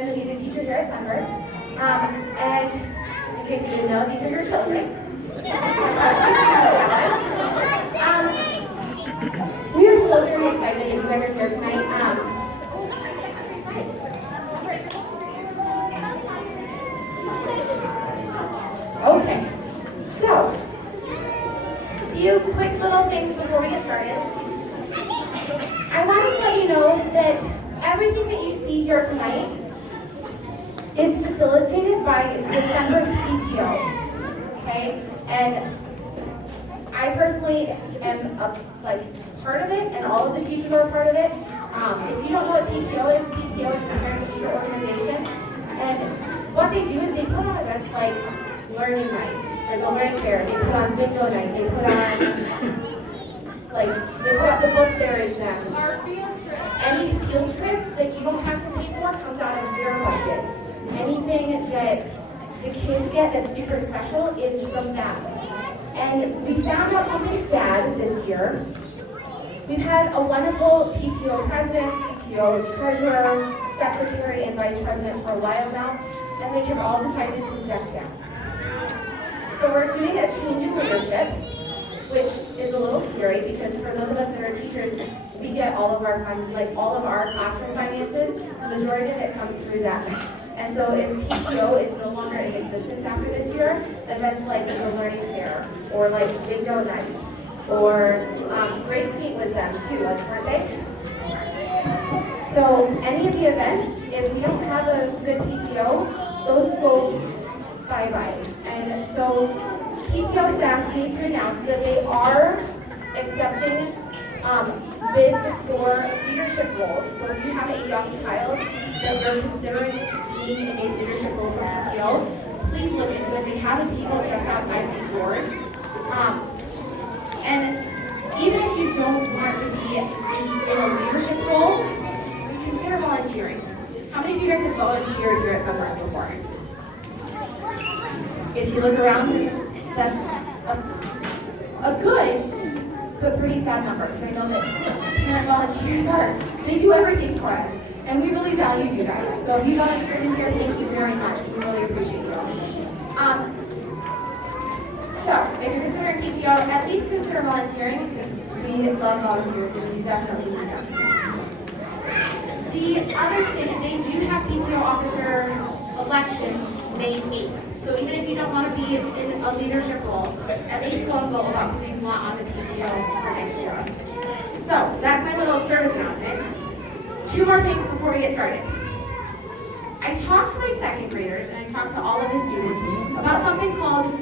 I'm the music teacher here at Sunburst. And in case you didn't know, these are your children. We are so very excited that you guys are here tonight. Okay, so a few quick little things before we get started. I want to let you know that everything that you see here tonight is facilitated by the Sunburst PTO, okay? And I personally am part of it, and all of the teachers are a part of it. If you don't know what PTO is the Parent-Teacher Organization. And what they do is they put on events like Learning Night, like a learning fair. They put on bingo night. They put on, they put up the book fair exam. Our field trips. Any field trips that you don't have to pay for comes out of their budget. Anything that the kids get that's super special is from them. And we found out something sad this year. We've had a wonderful PTO president, PTO treasurer, secretary, and vice president for a while now, and they have all decided to step down. So we're doing a change in leadership, which is a little scary because for those of us that are teachers, we get all of our classroom finances. The majority of it comes through that. And so if PTO is no longer in existence after this year, events like the Learning Fair, or like Bingo Night, or Grade Skate was them too, weren't they? So any of the events, if we don't have a good PTO, those go bye-bye. And so PTO has asked me to announce that they are accepting bids for leadership roles. So if you have a young child that you're considering being in a leadership role for PTO, please look into it. They have a table just outside these doors. And even if you don't want to be in a leadership role, consider volunteering. How many of you guys have volunteered here at Sunburst before? If you look around, that's a good but pretty sad number, because I know that parent volunteers they do everything for us, and we really value you guys. So if you volunteered in here, thank you very much. We really appreciate you. So if you're considering PTO, at least consider volunteering, because we love volunteers and we definitely need them. The other thing is they do have PTO officer elections May 8th. So even if you don't want to be in a leadership role, at least you'll vote about who you want on the PTO for next year. So that's my little service announcement. Two more things before we get started. I talked to my second graders and I talked to all of the students about something called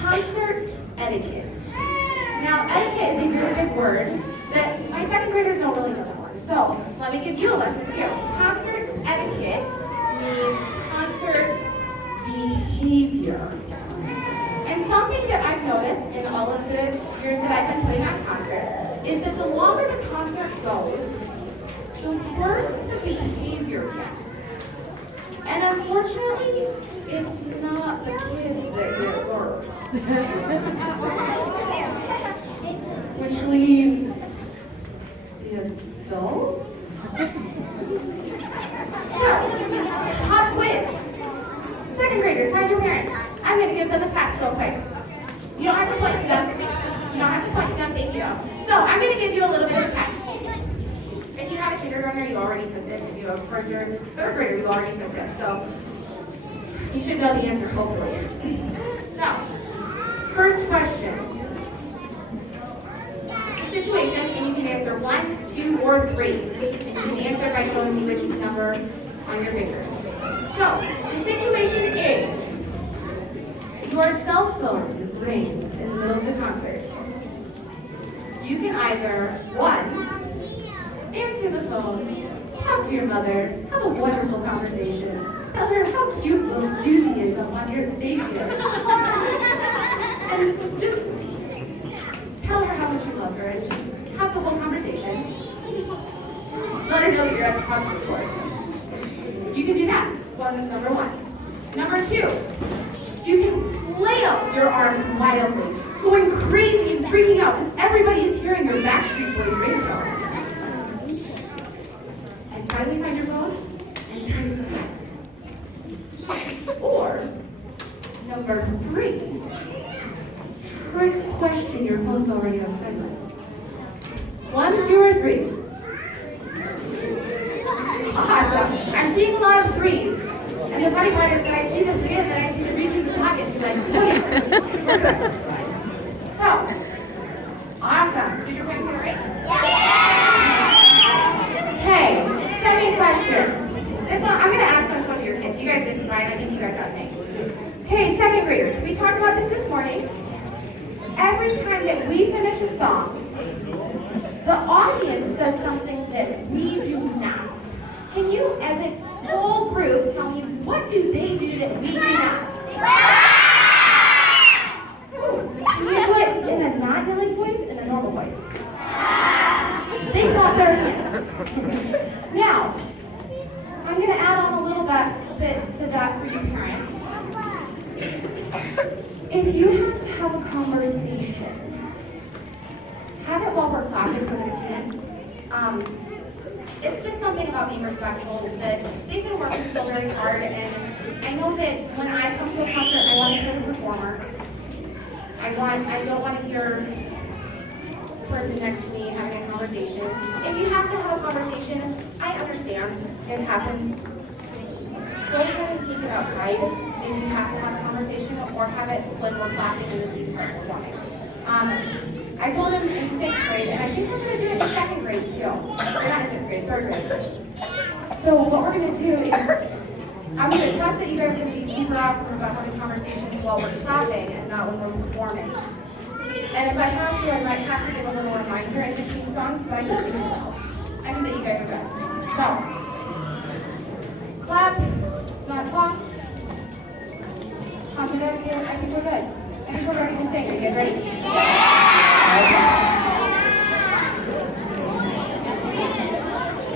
concert etiquette. Now, etiquette is a very big word that my second graders don't really know that one. So let me give you a lesson too. Concert etiquette means concert behavior. And something that I've noticed in all of the years that I've been putting on concerts is that the longer the concert goes, the worse the behavior gets. And unfortunately, it's not the kids that get worse. Which leaves the adults. So, pop quiz. Second graders, find your parents. I'm going to give them a test real quick. You don't have to point to them. Thank you. So, I'm going to give you a little bit of a test. If you have a kindergartner, you already took this. If you have a first or third grader, you already took this. So, you should know the answer, hopefully. So, first question. Situation, and you can answer 1, 2, or 3. And you can answer by showing me which number on your fingers. So, the situation is, your cell phone rings in the middle of the concert. You can either, 1, answer the phone, talk to your mother, have a wonderful conversation, tell her how cute little Susie is up on your stage here. And just tell her how much you love her and just have the whole conversation. Let her know that you're at the concert, of course. You can do that, number 1. Number 2, you can flail your arms wildly, going crazy and freaking out because everybody is hearing your Backstreet Boys ringtone. And finally find your phone and turn it to silent. number 3. Trick question, your phone's already outside. 1, 2, or 3? Awesome. I'm seeing a lot of 3s. And the funny part is that I see the 3 and then I see the reach in the pocket. You're like, oh yeah, we're good. So, awesome. Did your parents get it right? Okay, second question. This one, I'm going to ask this one to your kids. You guys did fine. I think you guys got it. Okay, second graders. We talked about this morning. Every time that we finish a song, the audience does something that we do not. Can you, as a whole group, tell me what do they do that we do not? Can you do it in a not-yelling voice and a normal voice? They clap their hands. Now, I'm going to add on a little bit to that for you parents. If you have to have a conversation, have it while we're clapping for the students. It's just something about being respectful that they've been working so very hard, and I know that when I come to a concert, I want to hear the performer. I don't want to hear the person next to me having a conversation. If you have to have a conversation, I understand. It happens. Go ahead and take it outside if you have to have a conversation, or have it when we're clapping and the students are performing. I told him in 6th grade, and I think we're going to do it in 2nd grade too. Or not in 6th grade, 3rd grade. So what we're going to do is, I'm going to trust that you guys are going to be super awesome about having conversations while we're clapping and not when we're performing. And if I have to, I might have to give a little reminder in between songs, but I don't think I will. I think that you guys are good. So, clap, not talk. Confident, I think we're good. I think we're ready